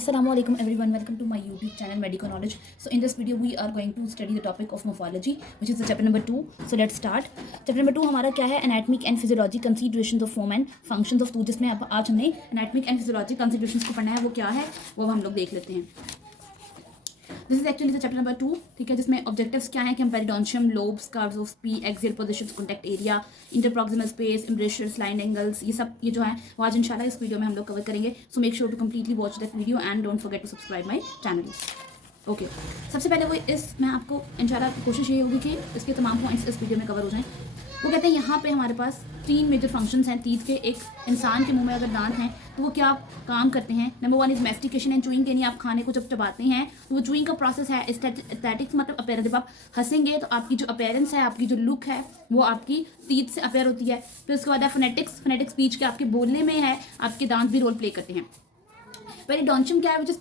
Assalamualaikum everyone, welcome to my YouTube channel Medical Knowledge. So in this video we are going to study the topic of morphology, which is the chapter number 2. So let's start. Chapter number 2 हमारा क्या है? Anatomic and physiology considerations of form and functions of tooth, जिसमें आज हमने anatomic and physiology considerations को पढ़ना है. वो क्या है वो हम लोग देख लेते हैं. This is actually the chapter number 2, ठीक है, जिसमें ऑब्जेक्टिव्स क्या है कि हम periodontium, lobes, curves of Spee, axial positions, contact area, interproximal space, embrasures, line angles, ये जो है वो आज इंशाल्लाह इस वीडियो में हम लोग कवर करेंगे. So make sure to completely watch that video and don't forget to subscribe my channel. Okay, सबसे पहले मैं आपको इंशाल्लाह कोशिश ये होगी कि इसके तमाम पॉइंट्स इस वीडियो में कवर हो जाएं. वो कहते हैं यहाँ पे हमारे पास 3 मेजर फंक्शंस हैं टीथ के. एक इंसान के मुंह में अगर दांत हैं तो वो क्या काम करते हैं. Number 1 is mastication and chewing, यानी आप खाने को जब चबाते हैं तो वो चूइंग का प्रोसेस है. एस्थेटिक्स मतलब अपेयर, जब आप हंसेंगे तो आपकी जो अपेयरेंस है, आपकी जो लुक है, वो आपकी टीथ से अपेयर होती है. फिर उसके बाद है फोनेटिक्स. फोनेटिक स्पीच के आपके बोलने में है, आपके दांत भी रोल प्ले करते हैं. पेरिडोन्शियम क्या है? Which is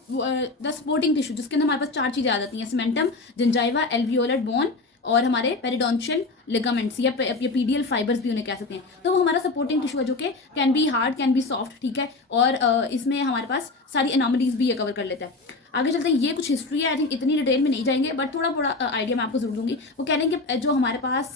the supporting tissue, जिसके अंदर हमारे पास 4 चीज़ें आ जाती हैं: सीमेंटम, जिंजाइवा, एल्वियोलर बोन और हमारे पेरिडोन्शियल लिगामेंट्स या पीडियल फाइबर्स भी उन्हें कह सकते हैं. तो वो हमारा सपोर्टिंग टिश्यू है जो कि can be hard, can be soft, ठीक है. और इसमें हमारे पास सारी एनॉमलीज भी ये कवर कर लेता है. आगे चलते हैं. ये कुछ हिस्ट्री है, आई थिंक इतनी डिटेल में नहीं जाएंगे, बट थोड़ा थोड़ा आइडिया मैं आपको जरूर दूंगी. वो कह रहे हैं कि जो हमारे पास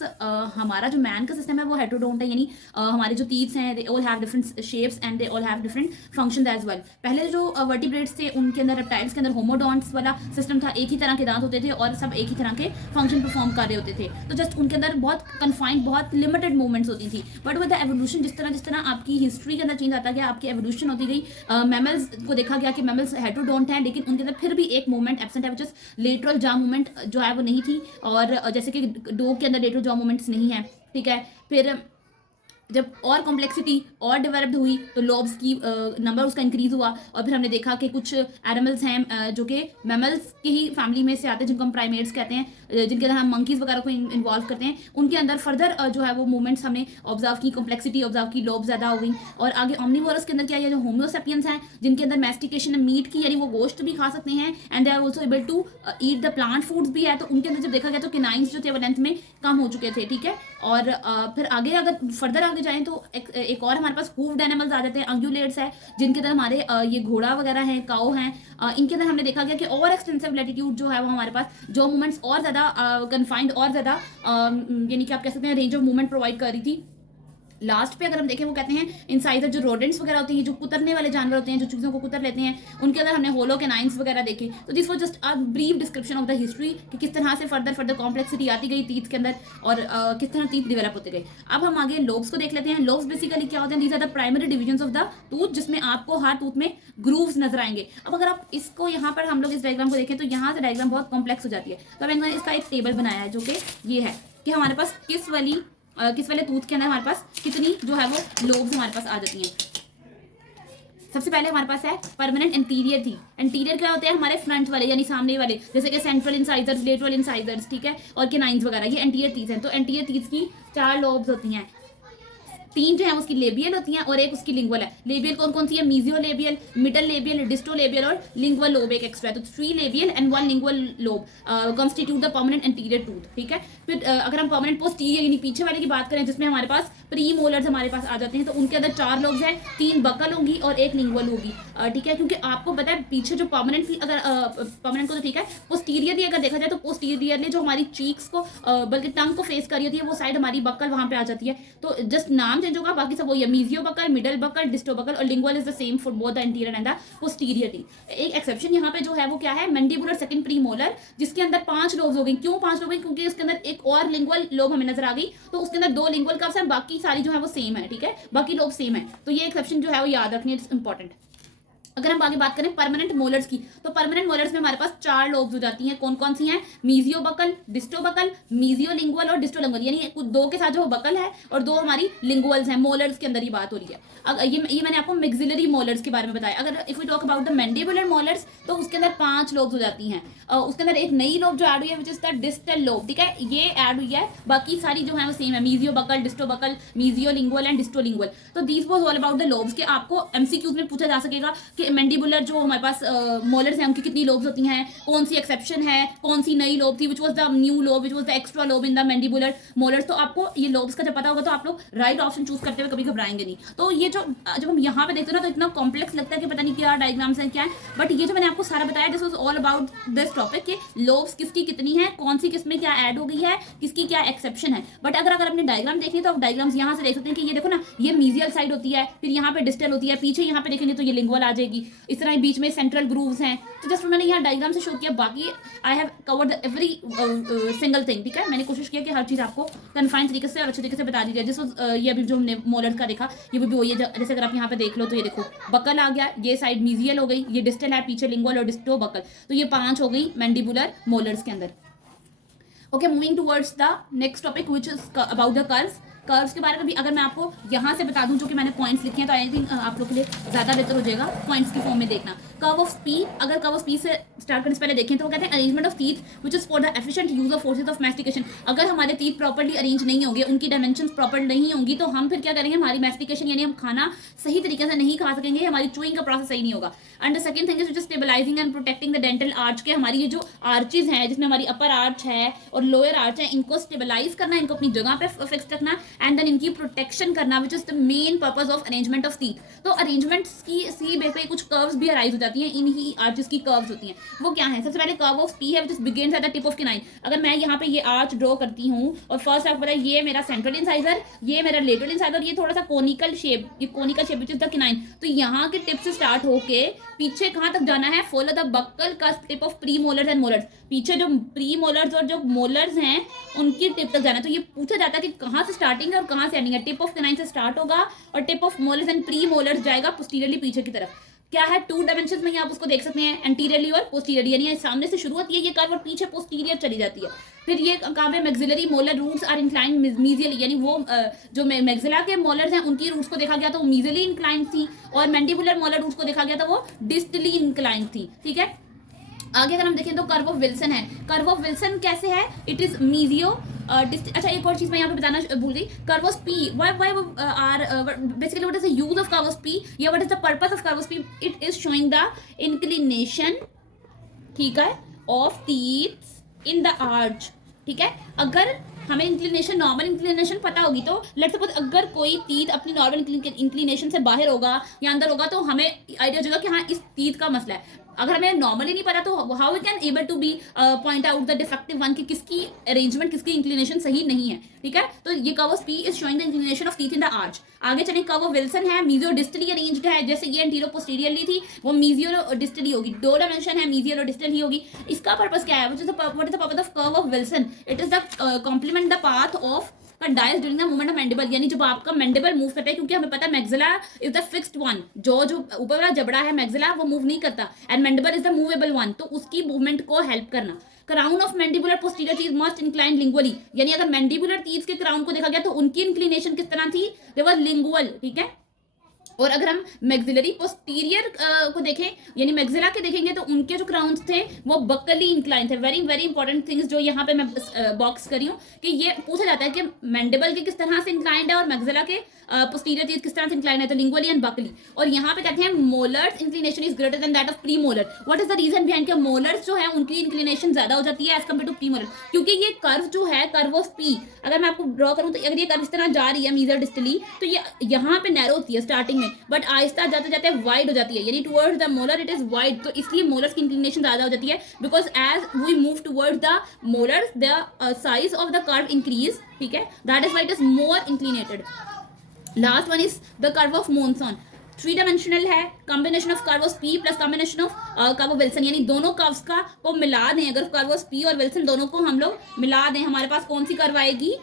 हमारा जो मैन का सिस्टम है वो हेटेरोडोंट है, यानी हमारे जो टीथ्स हैं they all have different shapes and they all have different functions as well. पहले जो वर्टिब्रेट्स थे उनके अंदर, रेप्टाइल्स के अंदर होमोडोंट्स वाला सिस्टम था. एक ही तरह के दांत होते थे और सब एक ही तरह के फंक्शन परफॉर्म कर रहे होते थे. तो जस्ट उनके अंदर बहुत कन्फाइंड, बहुत लिमिटेड मूवमेंट्स होती थी. बट विद द एवोल्यूशन, जिस तरह आपकी हिस्ट्री के अंदर चेंज आता गया, आपकी एवोल्यूशन होती गई. मैमल्स को देखा गया कि मैमल्स हेटेरोडोंट हैं, लेकिन उनके अंदर फिर भी एक मूवमेंट एब्सेंट है, which is lateral jaw movement जो है वो नहीं थी. और जैसे कि डॉग के अंदर लेटरल जॉ मूवमेंट्स नहीं है, ठीक है. फिर जब और कॉम्प्लेक्सिटी और डेवलप्ड हुई तो लॉब्स की नंबर उसका इंक्रीज हुआ. और फिर हमने देखा कि कुछ एनिमल्स हैं जो कि मैमल्स की ही फैमिली में से आते हैं, जिनको हम प्राइमेट्स कहते हैं, जिनके अंदर हम मंकीज वगैरह को इन्वॉल्व करते हैं. उनके अंदर फर्दर जो है वो मूवमेंट्स हमने ऑब्जर्व की, कॉम्प्लेक्सिटी ऑब्जर्व की, लॉब ज़्यादा हो गई. और आगे ऑमनीवोरस के अंदर क्या है, जो होम्योसेपियंस हैं, जिनके अंदर मैस्टिकेशन मीट की, यानी वो गोश्त भी खा सकते हैं, and they are also able to eat the plant foods भी है. तो उनके अंदर जब देखा गया तो किनाइंस जो थे वो लेंथ में कम हो चुके थे, ठीक है. और फिर आगे अगर फर्दर आगे जाएं तो एक और हमारे पास हूव्ड एनिमल्स आ जाते हैं, अंग्युलेट्स है, जिनके अंदर हमारे ये घोड़ा वगैरह है, काऊ हैं. इनके अंदर हमने देखा गया कि और एक्सटेंसिव लैटिट्यूड जो है वो हमारे पास जो मूवमेंट्स और ज़्यादा कन्फाइंड और ज़्यादा यानी कि आप कह सकते हैं रेंज ऑफ मूवमेंट प्रोवाइड कर रही थी. लास्ट पे अगर हम देखें वो कहते हैं इंसाइजर, जो रोडेंट्स वगैरह होती हैं, जो कुतरने वाले जानवर होते हैं, जो चीज़ों को कुतर लेते हैं, उनके अंदर हमने होलो कैनाइंस वगैरह देखे. तो this was just a brief description of the history कि किस तरह से फर्दर कॉम्प्लेक्सिटी आती गई टीथ के अंदर और किस तरह टीथ डेवलप होते गए. अब हम आगे लोब्स को देख लेते हैं. लोब्स बेसिकली क्या होते हैं? These are the primary divisions of the tooth, जिसमें आपको हर टूथ में ग्रूव्स नजर आएंगे. अब अगर आप इसको यहाँ पर हम लोग इस डायग्राम को देखें तो यहाँ से डायग्राम बहुत कॉम्प्लेक्स हो जाती है. तो मैंने इसका एक टेबल बनाया है जो कि ये है कि हमारे पास किस वाले टूथ के अंदर हमारे पास कितनी जो है वो लोब्स हमारे पास आ जाती हैं. सबसे पहले हमारे पास है परमानेंट एंटीरियर थी. एंटीरियर क्या होते हैं? हमारे फ्रंट वाले यानी सामने वाले, जैसे कि सेंट्रल इंसाइजर्स, लेटरल इंसाइजर्स, ठीक है, और केनाइंस वगैरह, ये एंटीरियर टीथ हैं. तो एंटीरियर टीथ की 4 लोब्स होती हैं. 3 जो है उसकी लेबियल होती हैं और एक उसकी लिंगुअल है. लेबियल कौन कौन सी है? मीजियो लेबियल, मिडल लेबियल, डिस्टो लेबियल और लिंगुअल लोब एक एक्स्ट्रा है. तो 3 labial and 1 lingual lobe constitute the permanent anterior tooth, ठीक है. फिर अगर हम परमानेंट पोस्टीरियर यानी पीछे वाले की बात करें, जिसमें हमारे पास प्री मोलर्स हमारे पास आ जाते हैं, तो उनके अंदर 4 लोब्स हैं, 3 बकल होंगी और 1 लिंगुअल होगी, ठीक है. क्योंकि आपको पता है पीछे जो परमानेंट, अगर परमानेंट को तो ठीक है, पोस्टीरियरली अगर देखा जाए तो पोस्टीरियरली जो हमारी चीक्स को बल्कि टंग को फेस कर रही होती है वो साइड हमारी बकल वहां पे आ जाती है. तो जस्ट नाम चेंज होगा, बाकी सब वही है. Mesio buckle, middle buckle, disto buckle और lingual is the same for both the anterior and the posterior teeth. एक एक्सेप्शन यहाँ पे जो है वो क्या है? मैंडिबुलर सेकंड प्री मोलर, जिसके अंदर 5 लोब्स हो गई. क्यों 5 लोब? क्योंकि उसके अंदर एक और लिंगुअल लोब हमें नजर आ गई, तो उसके अंदर 2 लिंगुअल कव्स हैं, बाकी सारी जो है वो सेम है, ठीक है, बाकी लोब सेम है. तो ये एक्सेप्शन जो है वो याद रखनी, इट्स इंपॉर्टेंट. अगर हम आगे बात करें परमानेंट मोलर्स की, तो परमानेंट मोलर्स में हमारे पास 4 लोब्स हो जाती हैं. कौन कौन सी हैं? मीजियो buccal, disto buccal, mesio lingual और डिस्टो लिंगुअल, यानी 2 के साथ जो बकल है और 2 हमारी लिंगुअल्स हैं. मोलर्स के अंदर ही बात हो रही है. ये मैंने आपको मैक्सिलरी मोलर्स के बारे में बताया. अगर if we talk about the mandibular molars तो उसके अंदर 5 लोब्स हो जाती हैं. उसके अंदर एक नई लोब जो ऐड हुई है which is the distal lobe, ठीक है, ये ऐड हुई है. बाकी सारी जो है वो सेम है, mesio buccal, disto buccal, mesio lingual and disto lingual. तो these was all about the lobes. के आपको एमसीक्यूज में पूछा जा सकेगा कि कि मैंडिबुलर जो हमारे पास मोलर्स हैं उनकी कितनी लोब्स होती हैं, कौन सी एक्सेप्शन है, कौन सी नई लोब थी, which was the new lobe, which was the extra lobe in the mandibular molars. तो आपको ये लोब्स का जब पता होगा तो आप लोग राइट ऑप्शन चूज करते हुए कभी घबराएंगे नहीं। तो ये जब हम यहाँ पे देखते हैं ना तो इतना कॉम्प्लेक्स लगता है कि पता नहीं क्या डायग्राम्स हैं क्या है, बट ये जो मैंने आपको सारा बताया this was all about this topic कि लोब्स किसकी कितनी है, कौन सी किसमें क्या ऐड हो गई है, किसकी क्या एक्सेप्शन है। बट अगर अपने डायग्राम देखनी तो आप डायग्राम्स यहाँ से देख सकते हैं कि ये देखो ना, ये मीजियल साइड होती है, फिर यहाँ पे डिस्टल होती है, पीछे यहाँ पे देखेंगे तो ये लिंगुअल आ जाएगी, इस तरह बीच में सेंट्रल ग्रूव्स हैं। तो जस्ट मैंने यहाँ डायग्राम से शो किया, बाकी I have covered every single thing, ठीक है। मैंने कोशिश किया कि हर चीज़ आपको कन्फाइन तरीके से और अच्छे तरीके से बता दी जाए। जिस ये अभी जो हमने मोलर का देखा ये भी वही है, जैसे अगर आप यहाँ पे देख लो तो ये देखो बकल आ गया, ये साइड मीजियल हो गई, ये डिस्टल है, पीछे लिंगुअल और डिस्टो बकल, तो ये 5 हो गई मैंडिबुलर मोलर्स के अंदर। Okay, moving towards the next topic which is about the curves. Curves के बारे में भी अगर मैं आपको यहाँ से बता दूं जो कि मैंने पॉइंट्स लिखे हैं तो आई थिंक आप लोग के लिए ज़्यादा बेहतर हो जाएगा पॉइंट्स की फॉर्म में देखना। कर्व ऑफ स्पीड, अगर कर्व ऑफ स्पीड से स्टार्ट करने से पहले देखें तो वो कहते हैं arrangement of teeth which is for the efficient use of forces of mastication. अगर हमारे टीथ प्रॉपर्ली अरेंज नहीं होंगे, उनकी डायमेंशन प्रॉपर नहीं होंगी, तो हम फिर क्या करेंगे, हमारी मैस्टिकेशन यानी हम खाना सही तरीके से नहीं खा सकेंगे, हमारी चूइंग का प्रोसेस सही नहीं होगा। And the second thing is which is stabilizing and protecting the dental arch के, हमारी ये जो आर्चेज हैं जिसमें हमारी अपर आर्च है और लोअर आर्च है, इनको स्टेबलाइज करना, इनको अपनी जगह पे फिक्स रखना एंड देन इनकी प्रोटेक्शन करना, which is the main purpose of arrangement of teeth. तो अरेंजमेंट्स की सी बेस पे कुछ कर्व्स भी अराइज हो जाती हैं, इन्हीं आर्चेस की कर्व्स होती हैं। वो क्या है, सबसे पहले कर्व ऑफ पी है which is begins at the tip of canine. अगर मैं यहाँ पे ये आर्च ड्रॉ करती हूँ और फर्स्ट आपको पता है ये मेरा सेंट्रल इंसाइजर, ये मेरा लेटरल इंसाइजर, ये थोड़ा सा कोनिकल शेप, ये conical shape which is the canine. तो यहाँ के टिप से स्टार्ट होके पीछे कहाँ तक जाना है, फॉलो द बक्कल का tip of pre molars and molars. पीछे जो प्री मोलर्स और जो मोलर्स हैं उनकी टिप तक जाना है। तो ये पूछा जाता है कि कहाँ से स्टार्टिंग है और कहाँ से एंडिंग है। टिप ऑफ कैनाइन से स्टार्ट होगा और tip of molars and pre molars जाएगा पोस्टीरियरली पीछे की तरफ। क्या है, 2 डायमेंशन में आप उसको देख सकते हैं, एंटीरियरली और पोस्टीरियरली, यानी सामने से शुरू होती है ये कर्व और पीछे पोस्टीरियर चली जाती है। फिर ये कहाँ पे, maxillary molar roots are incline mesially, यानी वो जो मैक्सिला के मोलर्स हैं उनकी रूट्स को देखा गया तो वो मीजियली इंक्लाइन थी, और मैंडिबुलर मोलर रूट्स को देखा गया तो वो डिस्टली इंक्लाइन थी, ठीक है। आगे अगर हम देखें तो कर्व ऑफ विल्सन है। कर्व ऑफ विल्सन कैसे है, इट इज मीजियो अच्छा एक और चीज मैं यहाँ पे बताना भूल गई, curve of Spee, why are basically what is the use of curve of Spee या what is the purpose of curve of Spee, it is showing the inclination, ठीक है, of teeth in the arch, ठीक है। अगर हमें inclination, normal inclination पता होगी तो लेट्स सपोज अगर कोई टीथ अपनी नॉर्मल इंक्लिनेशन से बाहर होगा या अंदर होगा तो हमें आइडिया हो जाएगा कि हाँ इस टीथ का मसला है। अगर हमें नॉर्मली नहीं पता तो how we can able to be point out the defective one कि किसकी अरेंजमेंट, किसकी इंक्लिनेशन सही नहीं है, ठीक है। तो ये curve of P is showing the inclination of teeth in the arch. आगे चलिए, कर्व ऑफ विल्सन है, मीजियो डिस्टली अरेंज्ड है, जैसे ये एंटीरियर पोस्टीरियरली थी वो मीजियो डिस्टली होगी, 2 डायमेंशन है, मीजियो और डिस्टल ही होगी। इसका पर्पस क्या है, what is the purpose of curve of Wilson, it is the complement the path of dies during the movement of mandible, यानी जब आपका मैंडिबल मूव करता है, क्योंकि हमें पता है maxilla is the fixed one, जो ऊपर वाला जबड़ा है मैक्सिला वो मूव नहीं करता, and mandible is the movable one, तो उसकी मूवमेंट को हेल्प करना। Crown of mandibular posterior teeth must incline lingually, यानी अगर मैंडिबुलर टीथ के क्राउन को देखा गया तो उनकी इंक्लिनेशन किस तरह थी, देयर वाज लिंगुअल, ठीक है। और अगर हम मैक्सिलरी पोस्टीरियर को देखें यानी मैक्सिला के देखेंगे तो उनके जो क्राउन्स थे वो बकली इंक्लाइन थे। वेरी वेरी इंपॉर्टेंट थिंग्स जो यहाँ पे मैं बॉक्स करी हूँ कि ये पूछा जाता है कि मैंडिबल के किस तरह से इंक्लाइंड है और मैक्सिला के पोस्टीरियर टीथ किस तरह से इंक्लाइंड है, तो लिंगुअली एंड बकली। और यहाँ पे कहते हैं molars inclination is greater than that of premolar. What is the reason behind के मोलर्स जो है उनकी इंक्लिनेशन ज्यादा हो जाती है as compare to premolar, क्योंकि ये कर्व जो है कर्व ऑफ पी, अगर मैं आपको ड्रॉ करूँ तो अगर ये कर्व इस तरह जा रही है मीजर डिस्टली तो ये यहाँ पे नैरो होती है स्टार्टिंग में, बट आहिस्ता जाते जाते वाइड हो जाती है, यानी towards the molar it is wide. तो इसलिए मोलर्स की इंक्लिनेशन ज्यादा हो जाती है, because as we move towards the molars the size of the curve increase, ठीक है, that is why it is more inclinated. Last one is the curve of Monson, 3 dimensional है, combination of curve of Spee plus combination of curve of Wilson, यानी दोनों curves का को मिला दें, अगर कर्व ऑफ पी और विल्सन दोनों को हम लोग मिला दें, हमारे पास कौन सी कर्व आएगी,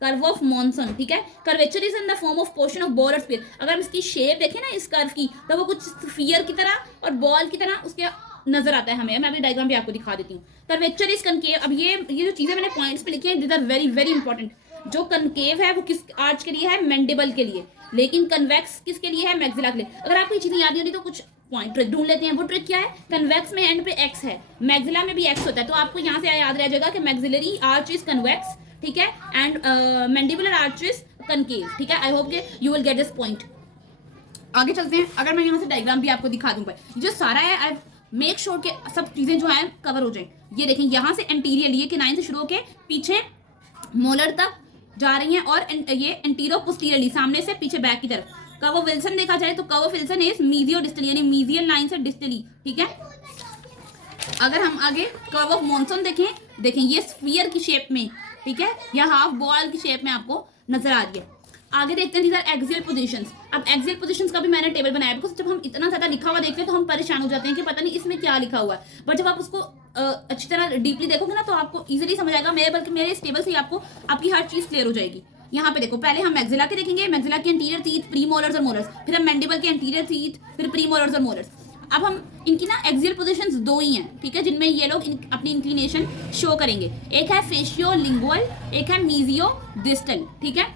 कर्व ऑफ मॉनसन, ठीक है। Curvature is in the form of portion of ball और स्फीयर। अगर हम इसकी शेप देखें ना इस कर्व की तो वो कुछ स्फीयर की तरह और बॉल की तरह उसके नजर आता है हमें। मैं अभी डायग्राम भी आपको दिखा देती हूँ। Curvature is concave. अब ये जो चीजें मैंने पॉइंट्स पे लिखी हैं these are very very important. जो कनकेव है वो किस आर्च के लिए है, मैंडिबल के लिए, लेकिन कन्वेक्स किसके लिए है, मैक्सिला के लिए। अगर आपको ये चीजें याद नहीं होती तो कुछ पॉइंट ढूंढ लेते हैं। वो ट्रिक क्या है, कन्वेक्स में एंड पे एक्स है, मैक्सिला में भी एक्स होता है, तो आपको यहाँ से याद रह जाएगा कि मैक्सिलरी आर्च इज कन्वेक्स, ठीक है, and mandibular arch is concave, ठीक है। आई होप के you will get this point. आगे चलते हैं। अगर मैं यहाँ से डायग्राम भी आपको दिखा दूँ पर जो सारा है, आई मेक श्योर के सब चीज़ें जो है कवर हो जाए। ये देखें यहाँ से एंटीरियर, ये किनाइन से शुरू होकर पीछे मोलर तक जा रही हैं, और ये एंटीरो पोस्टीरियरली, सामने से पीछे बैक की तरफ। कर्व ऑफ विल्सन देखा जाए तो curve of Wilson is मीजियो distally, यानी मीजियल लाइन से डिस्टली, ठीक है। अगर हम आगे कर्व ऑफ मॉनसून देखें ये स्फीयर की शेप में, ठीक है, या हाफ बॉल की शेप में आपको नजर आ रही है। आगे देखते हैं दीज आर एक्सियल पोजीशंस। अब एक्सियल पोजीशंस का भी मैंने टेबल बनाया, बिकॉज जब हम इतना ज्यादा लिखा हुआ देखते हैं तो हम परेशान हो जाते हैं कि पता नहीं इसमें क्या लिखा हुआ है, बट जब आप उसको अच्छी तरह डीपली देखोगे ना तो आपको इजीली समझ आएगा। बल्कि मेरे इस टेबल से आपको आपकी हर चीज क्लियर हो जाएगी। यहाँ पे देखो, पहले हम मैक्सिला के देखेंगे, मैक्सिला के एंटीरियर टीथ, प्री मोलर्स और मोलर्स, फिर हम मैंडिबल के एंटीरियर टीथ, फिर प्री मोलर्स और मोलर्स। अब हम इनकी ना एक्सियल पोजीशंस दो ही हैं, ठीक है, जिनमें ये लोग अपनी इंक्लिनेशन शो करेंगे। एक है फेशियो लिंगुअल, एक है मीजियो डिस्टल, ठीक है।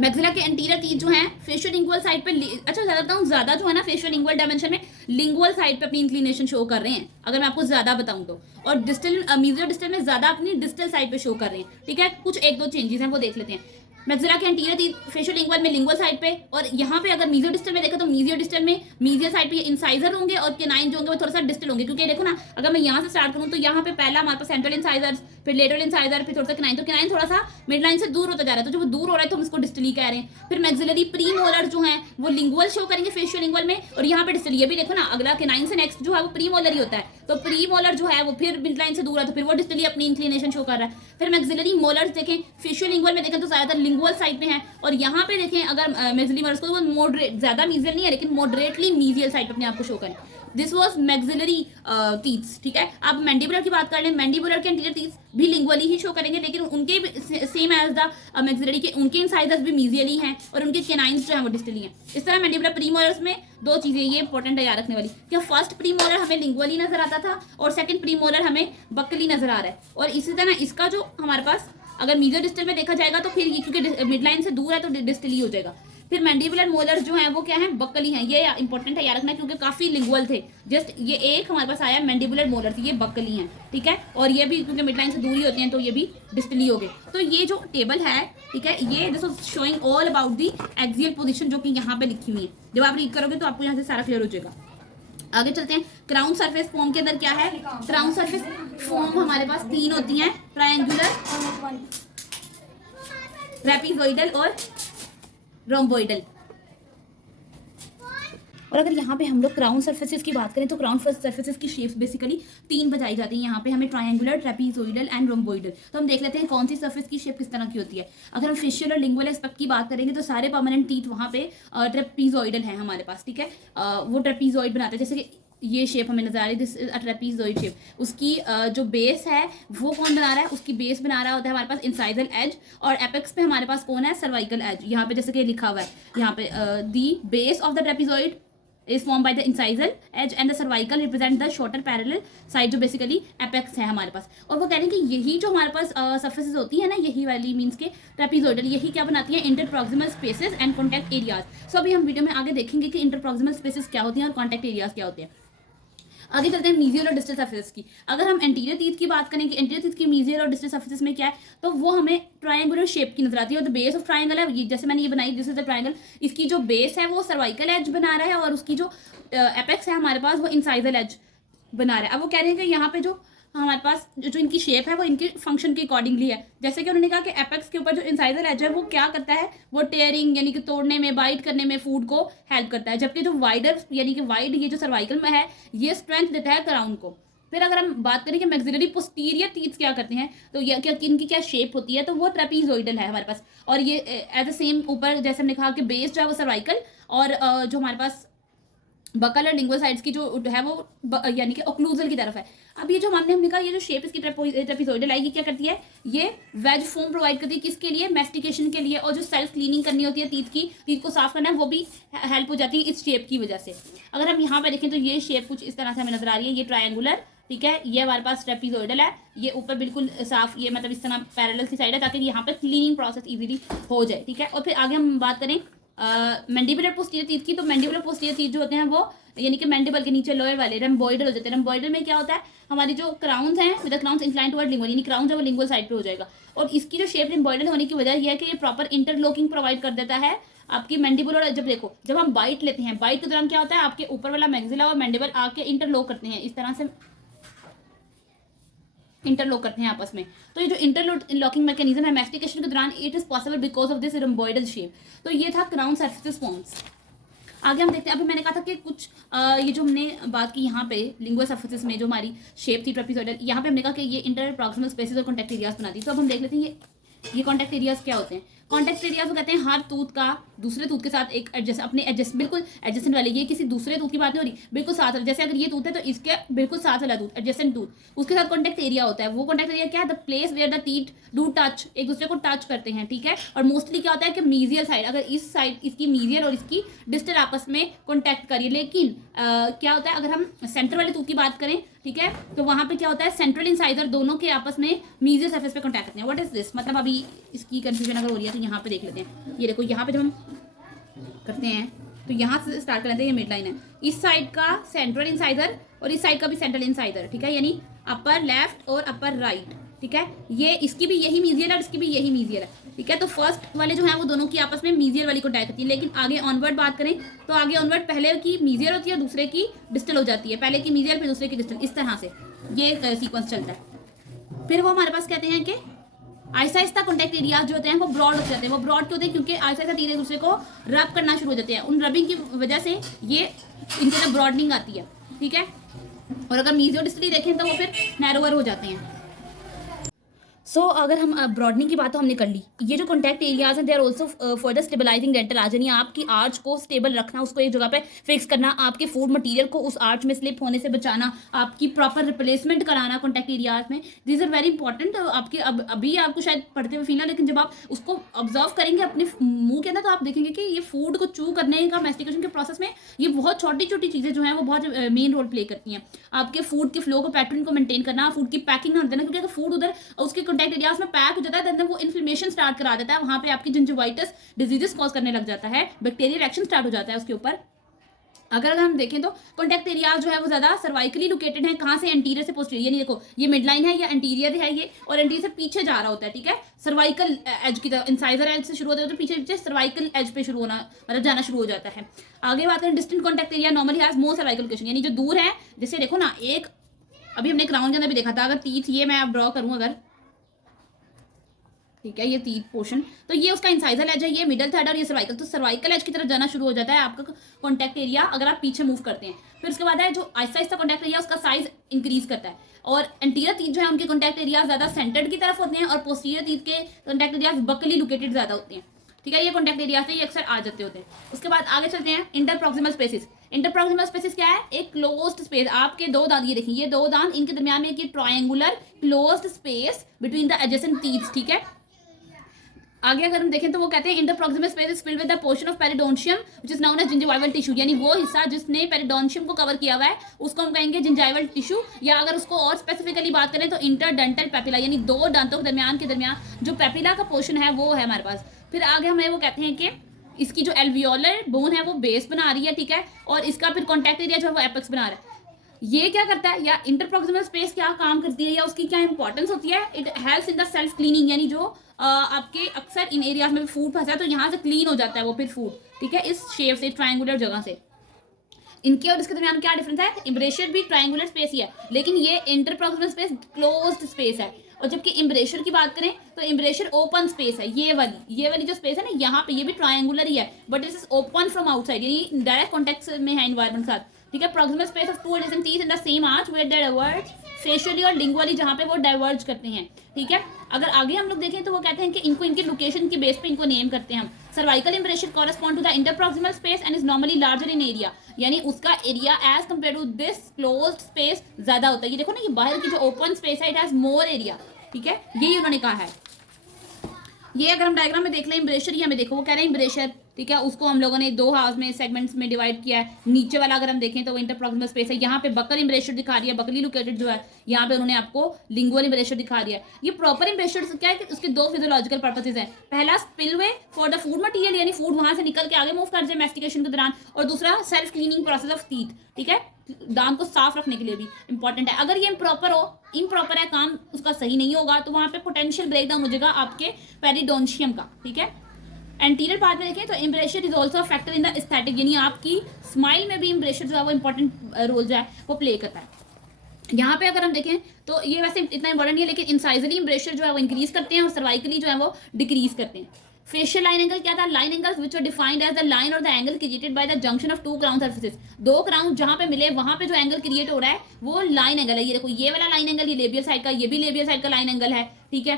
मैक्सिला के एंटीरियर टीथ जो हैं फेशियो लिंगुअल साइड पे, अच्छा ज्यादा जो है ना फेशियो लिंगुअल डायमेंशन में लिंगुअल साइड पे अपनी इंक्लिनेशन शो कर रहे हैं, अगर मैं आपको ज्यादा बताऊं तो। और डिस्टल मीजियो डिस्टल में ज्यादा अपनी डिस्टल साइड पे शो कर रहे हैं, ठीक है। कुछ एक दो चेंजेस हैं वो देख लेते हैं। मैक्सिला के एंटीरियर टीथ फेशियो लिंगुअल में लिंगुअल साइड पे, और यहाँ पे अगर मीजियो डिस्टल में देखा तो मीजियो डिस्टल में मीजियल साइड पे इंसाइजर होंगे और केनाइन जो होंगे वो थोड़ा सा डिस्टल होंगे। क्योंकि देखो ना, अगर मैं यहाँ से स्टार्ट करूँ तो यहाँ पे पहला हमारे पास सेंट्रल इंसाइजर, फिर लेटरल इंसाइजर, फिर थोड़ा सा केनाइन, तो केनाइन थोड़ा सा मिड लाइन से दूर होता जा रहा है, तो जब वो दूर हो रहा है तो हम इसको डिस्टली कह रहे हैं। फिर मैक्सिलरी प्री मोलर जो है वो लिंगुअल शो करेंगे फेशियो लिंगुअल में, और यहाँ पे डिस्टल। ये भी देखो ना, अगला केनाइन से नेक्स्ट जो है वो प्री मोलर ही होता है, तो प्री मोलर जो है वो फिर मिड लाइन से दूर है तो फिर वो डिस्टली अपनी इंक्लिनेशन शो कर रहा है। फिर मैक्सिलरी मोलर्स देखें, फेशियो लिंगुअल में देखें तो ज्यादातर लिंगुअल साइड पे है, और यहाँ पे देखें अगर मैक्सिलरी मोलर्स को, वो मॉडरेट, ज्यादा मीजियल नहीं है लेकिन मॉडरेटली मीजियल साइड पे अपने आप को शो करें। दिस वॉज मैक्सिलरी टीथ्स, ठीक है। अब मैंडिबुलर की बात कर लें, मैंडिबुलर के एंटीरियर टीथ्स भी लिंगुअली ही शो करेंगे, लेकिन उनके सेम एज द मैक्सिलरी के उनके इंसाइजर्स भी मीजियली हैं और उनके केनाइंस जो है वो डिस्टली हैं। इस तरह मैंडिबुलर प्रीमोलर्स में दो चीजें ये इंपॉर्टेंट है याद रखने वाली, क्या फर्स्ट प्रीमोलर हमें लिंगुअली नजर आता था और सेकंड प्रीमोलर हमें बक्कली नजर आ रहा है। और इसी तरह इसका जो हमारे पास अगर मीजियो डिस्टल में देखा जाएगा तो फिर ये क्योंकि मिड लाइन से दूर है तो डिस्टली हो जाएगा। फिर मैंडिबुलर मोलर जो है वो क्या है, बक्कली हैं। ये इंपॉर्टेंट है याद रखना क्योंकि काफी लिंगुअल थे। जस्ट ये एक हमारे पास आया मैंडिबुलर मोलर, ये बक्कली हैं, ठीक है। और ये भी क्योंकि मिड लाइन से दूरी होती हैं तो ये भी डिस्टली हो गए। तो ये जो टेबल है, ठीक है, ये this was showing all about the axial position जो कि यहाँ पे लिखी हुई है। जब आप रीड करोगे तो आपको यहाँ से सारा क्लियर हो जाएगा। आगे चलते हैं। क्राउन सरफेस फॉर्म के अंदर क्या है, क्राउन सरफेस फॉर्म हमारे पास तीन होती हैं, ट्रायंगुलर, ट्रेपीजोइडल और रोम्बोइडल। और अगर यहाँ पे हम लोग क्राउन सर्फेसिस की बात करें तो क्राउन सर्फेसिस की शेप्स बेसिकली तीन बताई जाती हैं यहाँ पे हमें, ट्रायंगुलर, ट्रेपीजोइडल एंड रोम्बोइडल। तो हम देख लेते हैं कौन सी सर्फेस की शेप किस तरह की होती है। अगर हम फेशियल और लिंगुअल एस्पेक्ट की बात करेंगे तो सारे परमानेंट टीथ वहाँ पे ट्रेपीजोइडल हैं हमारे पास, ठीक है। वो ट्रेपीजोइड बनाते हैं, जैसे कि ये शेप हमें नजर आ रही है, दिस इज अ ट्रेपीजोइड शेप। उसकी जो बेस है वो कौन बना रहा है, उसकी बेस बना रहा होता है हमारे पास इंसाइजल एज, और एपेक्स पे हमारे पास कौन है, सर्वाइकल एज। यहाँ पे जैसे कि लिखा हुआ है यहाँ पे the base of the trapezoid is formed by the incisal edge and the cervical represent the shorter parallel side जो basically apex है हमारे पास। और वो कह रहे हैं कि यही जो हमारे पास surfaces होती है ना, यही वाली मीन्स के ट्रेपीजोइडल, यही क्या बनाती है, इंटरप्रॉक्सिमल स्पेसेस एंड कॉन्टैक्ट एरियाज। सो अभी हम वीडियो में आगे देखेंगे कि इंटरप्रॉक्सिमल स्पेसेस क्या होती हैं और कॉन्टैक्ट एरियाज क्या होते हैं। आगे चलते हैं मीजियल और डिस्टल सर्फेसेस की। अगर हम एंटीरियर टीथ की बात करें कि एंटीरियर टीथ की मीजियल और डिस्टल सर्फेसेस में क्या है, तो वो हमें ट्रायंगुलर शेप की नजर आती है। और द बेस ऑफ ट्रायंगल है, ये जैसे मैंने ये बनाई, दिस इज द ट्रायंगल, इसकी जो बेस है वो सर्वाइकल एज बना रहा है और उसकी जो एपेक्स है हमारे पास वो इंसाइजल एज बना रहा है। अब वो कह रहे हैं कि यहाँ पे जो हमारे पास जो इनकी शेप है वो इनके फंक्शन के अकॉर्डिंगली है। जैसे कि उन्होंने कहा कि एपेक्स के ऊपर जो इंसाइजल एज है वो क्या करता है, वो टेयरिंग यानी कि तोड़ने में, बाइट करने में फूड को हेल्प करता है, जबकि जो वाइडर यानी कि वाइड ये जो सर्वाइकल में है ये स्ट्रेंथ देता है क्राउन को। फिर अगर हम बात करें कि मैक्सिलरी पोस्टीरियर टीथ क्या करते हैं, तो ये क्या इनकी क्या शेप होती है, तो वो ट्रेपीजोइडल है हमारे पास। और ये एज अ सेम ऊपर जैसे हमने कहा कि बेस जो है वो सर्वाइकल, और जो हमारे पास बकल और लिंगुअल साइड्स की जो है वो यानी कि ओक्लूजल की तरफ है। अब ये जो हमने कहा ये जो शेप इसकी ट्रेपीजोइडल है, ये क्या करती है, ये वेज फॉर्म प्रोवाइड करती है, किसके लिए, मैस्टिकेशन के लिए। और जो सेल्फ क्लीनिंग करनी होती है टीथ को साफ करना है, वो भी हेल्प हो जाती है इस शेप की वजह से। अगर हम यहाँ पे देखें तो ये शेप कुछ इस तरह से हमें नजर आ रही है, ये ट्रायंगुलर, ठीक है, ये हमारे पास ट्रेपीजोइडल है, ये ऊपर बिल्कुल साफ, ये मतलब इस तरह पैरेलल की साइड है ताकि यहाँ पे क्लीनिंग प्रोसेस इजीली हो जाए, ठीक है। और फिर आगे हम बात करें मैंडिबुलर पोस्टीरियर टीथ की, तो मैंडिबुलर पोस्टीरियर टीथ जो होते हैं वो यानी कि मैंडिबल के नीचे लोअर वाले रम्बोइडल हो जाते हैं। रम्बोइडल में क्या होता है, हमारी जो क्राउन्स हैं with the crowns incline toward lingual, यानी क्राउन जो वो लिंगुअल साइड पे हो जाएगा। और इसकी जो शेप रम्बोइडल होने की वजह यह है कि ये प्रॉपर इंटरलॉकिंग प्रोवाइड कर देता है आपकी मैंडिबुलर, जब देखो जब हम बाइट लेते हैं, बाइट के दौरान क्या होता है, आपके ऊपर वाला मैक्सिला और मैंडिबल आके इंटरलॉक करते हैं, इस तरह से इंटरलॉक करते हैं आपस में। तो ये जो इंटरलॉकिंग मैकेनिज्म है मैस्टिकेशन के दौरान, it is possible because of this rhomboidal shape. तो ये था क्राउन सरफेस स्पॉन्स। आगे हम देखते हैं, अभी मैंने कहा था कि कुछ ये जो हमने बात की यहाँ पे लिंगुअल सरफेसेस में जो हमारी शेप थी ट्रेपेजॉइडल, यहाँ पे हमने कहा कि ये इंटर प्रॉक्सिमल स्पेसेस और कॉन्टैक्ट एरियाज बनाती है। तो अब हम देख लेते हैं ये कॉन्टैक्ट एरियाज क्या होते हैं। कॉन्टैक्ट एरियाज को कहते हैं हर टूथ का दूसरे टूथ के साथ एक एडजस्ट, अपने एडजस्ट बिल्कुल एडजस्टेंट वाले, ये किसी दूसरे टूथ की बात नहीं हो रही, बिल्कुल साथ वाला। जैसे अगर ये टूथ है तो इसके बिल्कुल साथ वाला टूथ एडजस्टेंट टूथ, उसके साथ कॉन्टैक्ट एरिया होता है। वो कॉन्टैक्ट एरिया क्या है, the place where the teeth do touch, एक दूसरे को टच करते हैं, ठीक है। और मोस्टली क्या होता है कि मीजियल साइड, अगर इस साइड इसकी मीजियल और इसकी डिस्टल आपस में कॉन्टैक्ट करिए, लेकिन क्या होता है अगर हम सेंटर वाले टूथ की बात करें, ठीक है, तो वहां पे क्या होता है सेंट्रल इंसाइजर दोनों के आपस में मीजियल सरफेस पे कॉन्टैक्ट करते हैं। व्हाट इज दिस, मतलब अभी इसकी कंफ्यूजन अगर हो रही है तो यहाँ पे देख लेते हैं। ये देखो यहाँ पे जब हम करते हैं तो यहाँ से स्टार्ट कर लेते हैं, ये मिड लाइन है, इस साइड का सेंट्रल इंसाइजर और इस साइड का भी सेंट्रल इंसाइजर, ठीक है, यानी अपर लेफ्ट और अपर राइट, ठीक है। ये इसकी भी यही मीजियल है और इसकी भी यही मीजियल है, ठीक है। तो फर्स्ट वाले जो है वो दोनों की आपस में मीजियल वाली कॉन्टैक्ट करती है, लेकिन आगे ऑनवर्ड बात करें तो आगे ऑनवर्ड पहले की मीजियल होती है, दूसरे की डिस्टल हो जाती है, पहले की मीजियल फिर दूसरे की डिस्टल, इस तरह से ये सीक्वेंस चलता है। फिर वो हमारे पास कहते हैं कि आहिस्ता आहिस्ता कॉन्टैक्ट एरिया जो होते हैं वो ब्रॉड हो जाते हैं। वो ब्रॉड क्यों होते हैं, क्योंकि आहिस्ता आहिस्ता धीरे दूसरे को रब करना शुरू हो जाते हैं। उन रबिंग की वजह से ये इनके अंदर ब्रॉडनिंग आती है, ठीक है। और अगर मीजियो डिस्टली देखें तो वो फिर नैरोवर हो जाते हैं। सो अगर हम ब्रॉडनिंग की बात तो हमने कर ली। ये जो कॉन्टैक्ट एरियाज हैं they are also for the stabilizing dental arch, यानी आपकी आर्च को स्टेबल रखना, उसको एक जगह पे फिक्स करना, आपके फूड मटेरियल को उस आर्च में स्लिप होने से बचाना, आपकी प्रॉपर रिप्लेसमेंट कराना कॉन्टैक्ट एरियाज में। This are very important. आपके अभी आपको शायद पढ़ते हुए फील है, लेकिन जब आप उसको ऑब्जर्व करेंगे अपने मुंह के अंदर तो आप देखेंगे कि ये फूड को चू करने का मैस्टिकेशन के प्रोसेस में ये बहुत छोटी छोटी चीज़ें जो हैं वो बहुत मेन रोल प्ले करती हैं। आपके फूड के फ्लो को पैटर्न को मेंटेन करना, फूड की पैकिंग ना देना, क्योंकि अगर फूड उधर उसके कॉन्टैक्ट एरियाज में पैक हो जाता है तो वो इन्फ्लेमेशन स्टार्ट करा देता है, वहां पे आपकी जिंजिवाइटिस डिजीजेस कॉज करने लग जाता है, बैक्टीरियल रिएक्शन स्टार्ट हो जाता है उसके ऊपर। अगर हम देखें तो कॉन्टैक्ट एरिया जो है वो ज्यादा सर्वाइकली लोकेटेड है, कहां से, एंटीरियर से पोस्टीरियर, यानी देखो ये मिड लाइन है या एंटीरियर है ये, और एंटीरियर से पीछे जा रहा होता है, ठीक है, सर्वाइकल एज की तरफ, इंसाइजर एज से शुरू होता है तो पीछे पीछे सर्वाइकल एज पे शुरू होना, मतलब जाना शुरू हो जाता है। आगे बात करें distant contact area normally has more cervical location, यानी जो दूर है, जैसे देखो ना, एक अभी हमने क्राउन के अंदर भी देखा था, अगर टीथ ये मैं अब ड्रॉ करूं अगर, ठीक है, ये टीथ पोर्शन, तो ये उसका इंसाइजर एज है, ये मिडल थर्ड और ये सर्वाइकल, तो सर्वाइकल एज की तरफ जाना शुरू हो जाता है आपका कॉन्टैक्ट एरिया अगर आप पीछे मूव करते हैं। फिर उसके बाद है जो आहिस्ता आहिस्ता कॉन्टैक्ट एरिया उसका साइज इंक्रीज करता है, और एंटीरियर टीथ जो है उनके कॉन्टैक्ट एरिया ज्यादा सेंटर्ड की तरफ होते हैं और पोस्टीरियर टीथ के कॉन्टैक्ट एरिया बकली लोकेटेड ज्यादा होते हैं, ठीक है। ये कॉन्टैक्ट एरिया से ये अक्सर आ जाते होते हैं। उसके बाद आगे चलते हैं interproximal spaces. Interproximal spaces क्या है, एक क्लोज्ड स्पेस, आपके दो दांत, ये देखिए ये दो दांत, इनके दरमियान में एक triangular closed space between the adjacent teeth, ठीक है। आगे अगर हम देखें तो वो कहते हैं interproximal space is filled with the portion of periodontium which is known as gingival tissue, यानी वो हिस्सा जिसने पेरिडोंशियम को कवर किया हुआ है उसको हम कहेंगे जिंजाइवल टिश्यू, या अगर उसको और स्पेसिफिकली बात करें तो इंटरडेंटल पेपिला, यानी दो दांतों के दरमियान जो पेपिला का पोर्शन है वो है हमारे पास। फिर आगे हमें वो कहते हैं कि इसकी जो एल्वियोलर बोन है वो बेस बना रही है, ठीक है, और इसका फिर कॉन्टैक्ट एरिया जो है वो एपेक्स बना रहा है। ये क्या करता है, या इंटरप्रॉक्सिमल स्पेस क्या काम करती है या उसकी क्या इंपॉर्टेंस होती है, it helps in the self cleaning, यानी जो आपके अक्सर इन एरियाज में फूड फंसा है तो यहाँ से क्लीन हो जाता है वो फिर फूड, ठीक है, इस शेप से, ट्रायंगुलर जगह से। इनके और इसके दरमियान क्या डिफरेंस है, इम्ब्रेशर भी ट्रायंगुलर स्पेस ही है, लेकिन ये इंटरप्रॉक्सिमल स्पेस क्लोज्ड स्पेस है। और जबकि इम्ब्रेशर की बात करें तो इम्ब्रेशर ओपन स्पेस है, ये वाली जो स्पेस है ना यहाँ पे, ये भी ट्रायंगुलर ही है but this is open from outside, यानी डायरेक्ट कॉन्टेक्ट में है एनवायरमेंट के साथ, ठीक है। Proximal space of two adjacent teeth in the same arch where they diverge facially और लिंगुअली, जहाँ पे वो डाइवर्ज करते हैं, ठीक है। अगर आगे हम लोग देखें तो वो कहते हैं कि इनको इनके लोकेशन की बेस पे इनको नेम करते हैं हम। Cervical impression correspond to the interproximal space and is normally larger in area, यानी उसका area as compare to this closed space ज्यादा होता है। ये देखो ना, ये बाहर की जो ओपन स्पेस है इट हैज मोर एरिया, ठीक है, यही उन्होंने कहा है। ये अगर हम डायग्राम में देख लें इम्ब्रेशर ही हमें देखो वो कह रहे हैं इम्ब्रेशर, ठीक है, उसको हम लोगों ने दो हाउस में सेगमेंट्स में डिवाइड किया है। नीचे वाला अगर हम देखें तो वो इंटरप्रॉक्सिमल स्पेस है, यहाँ पे बकल इम्ब्रेशर दिखा रही है, बकली लोकेटेड जो है यहाँ पे उन्होंने आपको लिंगुअल इम्ब्रेशर दिखा दिया है। ये प्रॉपर इम्ब्रेशर क्या है कि उसके दो फिजियोलॉजिकल पर्पसेज हैं, पहला spillway for the food material, यानी फूड वहां से निकल के आगे मूव कर जाए मैस्टिकेशन के दौरान, और दूसरा self cleaning process of teeth, ठीक है, दांत को साफ रखने के लिए भी इंपॉर्टेंट है। अगर ये इम्प्रॉपर है, काम उसका सही नहीं होगा तो वहां पे पोटेंशियल ब्रेकडाउन हो जाएगा आपके पेरिडोंशियम का, ठीक है। एंटीरियर पार्ट में देखें तो impression is also factor in the aesthetic, यानी आपकी स्माइल में भी इम्प्रेशन जो है वो इंपॉर्टेंट रोल जो है वो प्ले करता है। यहाँ पे अगर हम देखें तो ये वैसे इतना इंपॉर्टेंट नहीं है, लेकिन इंसाइजली इम्प्रेशन जो है वो इंक्रीज करते हैं और सर्वाइकली जो है वो डिक्रीज करते हैं। फेशियल लाइन एंगल क्या था? Line angles which are defined as the line और the angle created by the junction of two crown surfaces. दो क्राउन जहां पे मिले वहां पे जो एंगल क्रिएट हो रहा है वो लाइन एंगल है। ये देखो, ये वाला लाइन एंगल, ये लेबियल साइड का, ये भी लेबियल साइड का लाइन एंगल है, ठीक है।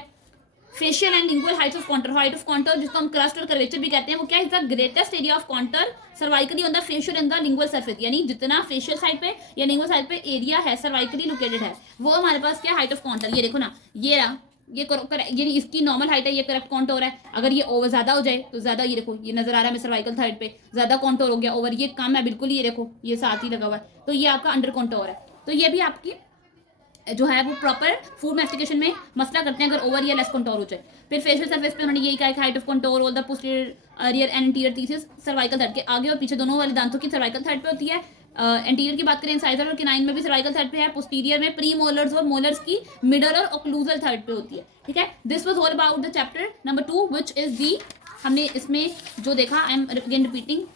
Facial and lingual heights of contour, height of contour जिसको हम क्रस्ट और कर्वेचर भी कहते हैं, वो क्या है? The greatest area of contour cervically on the facial and the lingual surface, यानी जितना फेशियल साइड पे या लिंगुअल साइड पे एरिया है सर्वाइकली लोकेटेड है, वो हमारे पास क्या? Height of contour. ये देखो ना, ये रहा, ये इसकी नॉर्मल हाइट है, ये करेक्ट कॉन्टोर है। अगर ये ओवर ज्यादा हो जाए तो ज्यादा, ये देखो ये नजर आ रहा है सर्वाइकल साइड पे ज्यादा कॉन्टोर हो गया, ओवर ये कम है बिल्कुल, ये देखो ये साथ ही लगा हुआ है, तो ये आपका अंडर कॉन्टोर है। तो ये भी आपकी जो है वो प्रॉपर फूड मैस्टिकेशन में मसला करते हैं अगर ओवर या लेस कंटोर हो जाए। फिर फेशियल सरफेस पे उन्होंने यही कहा कि height of contour all the posterior rear and interior teeth cervical third के आगे और पीछे दोनों वाले दांतों की सर्वाइकल थर्ड पे होती है। एंटीरियर की बात करें इंसाइजर और किनाइन में भी सर्वाइकल थर्ड पे है। पोस्टीरियर में प्री मोलर्स और मोलर्स की मिडल और ओक्लूजल थर्ड पे होती है, ठीक है। This was all about the chapter number 2 which is the, हमने इसमें जो देखा, आई एम अगेन रिपीटिंग,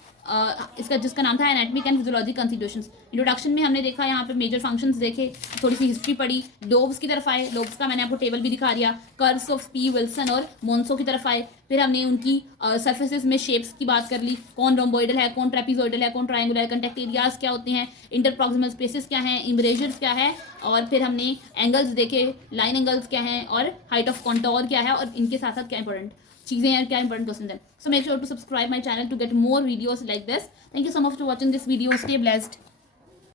इसका जिसका नाम था anatomic and physiology considerations. Introduction में हमने देखा यहाँ पे मेजर फंक्शंस देखे, थोड़ी सी हिस्ट्री पढ़ी, लोब्स की तरफ आए, लोब्स का मैंने आपको टेबल भी दिखा दिया, कर्व्स ऑफ स्पी, विल्सन और मोन्सो की तरफ आए। फिर हमने उनकी सरफेसेस में शेप्स की बात कर ली, कौन रोम्बोइडल है, कौन ट्रेपिजोइडल है, कौन ट्रायंगुलर है, कंटेक्ट एरियाज क्या होते हैं, इंटरप्रॉक्सिमल स्पेसेस क्या हैं, इम्ब्रेजर्स क्या है, और फिर हमने एंगल्स देखे, लाइन एंगल्स क्या हैं और हाइट ऑफ कॉन्टोर क्या है, और इनके साथ साथ क्या इंपॉर्टेंट चीजें हैं, क्या इंपॉर्टेंट क्वेश्चन है। So make sure to subscribe my channel to get more videos like this. Thank you so much for watching this video. Stay blessed.